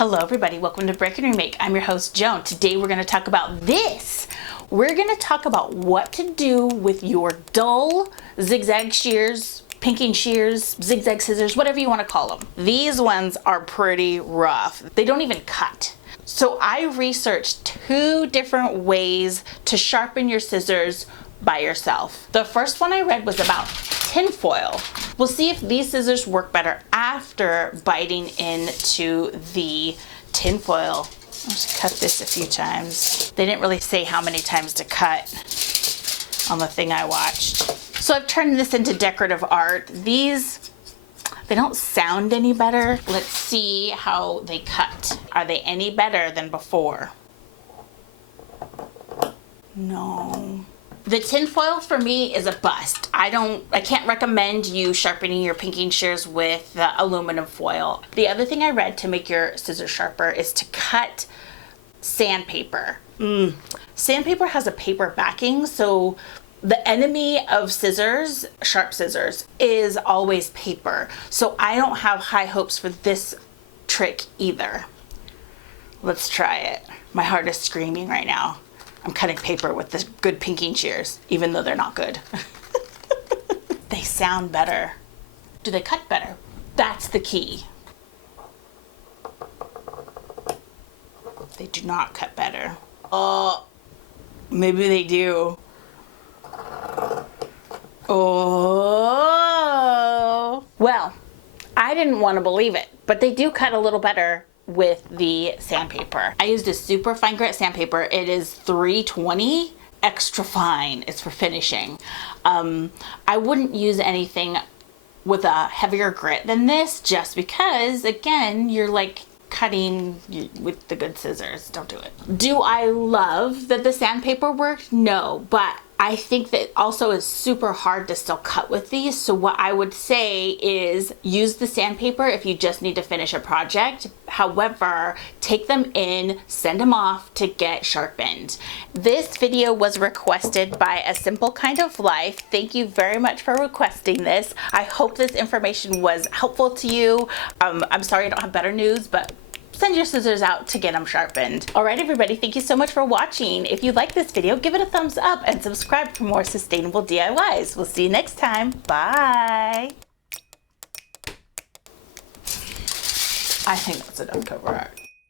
Hello everybody, welcome to Break Remake. I'm your host Joan. Today we're going to talk about this. We're going to talk about what to do with your dull zigzag shears, pinking shears, zigzag scissors, whatever you want to call them. These ones are pretty rough. They don't even cut. So I researched 2 different ways to sharpen your scissors by yourself. The first one I read was about tinfoil. We'll see if these scissors work better after biting into the tinfoil. I'll just cut this a few times. They didn't really say how many times to cut on the thing I watched. So I've turned this into decorative art. These, they don't sound any better. Let's see how they cut. Are they any better than before? No. The tinfoil for me is a bust. I can't recommend you sharpening your pinking shears with the aluminum foil. The other thing I read to make your scissor sharper is to cut sandpaper. Sandpaper has a paper backing, so the enemy of scissors, sharp scissors, is always paper. So I don't have high hopes for this trick either. Let's try it. My heart is screaming right now. I'm cutting paper with the good pinking shears, even though they're not good. They sound better. Do they cut better? That's the key. They do not cut better. Oh, maybe they do. Oh. Well, I didn't want to believe it, but they do cut a little better with the sandpaper. I used a super fine grit sandpaper. It is 320 extra fine. It's for finishing. I wouldn't use anything with a heavier grit than this just because, again, you're like cutting with the good scissors. Don't do it. Do I love that the sandpaper worked? No, but I think that also is super hard to still cut with these. So what I would say is use the sandpaper if you just need to finish a project. However, take them in, send them off to get sharpened. This video was requested by A Simple Kind of Life. Thank you very much for requesting this. I hope this information was helpful to you. I'm sorry I don't have better news, but send your scissors out to get them sharpened. All right, everybody, thank you so much for watching. If you like this video, give it a thumbs up and subscribe for more sustainable DIYs. We'll see you next time. Bye. I think that's enough cover art.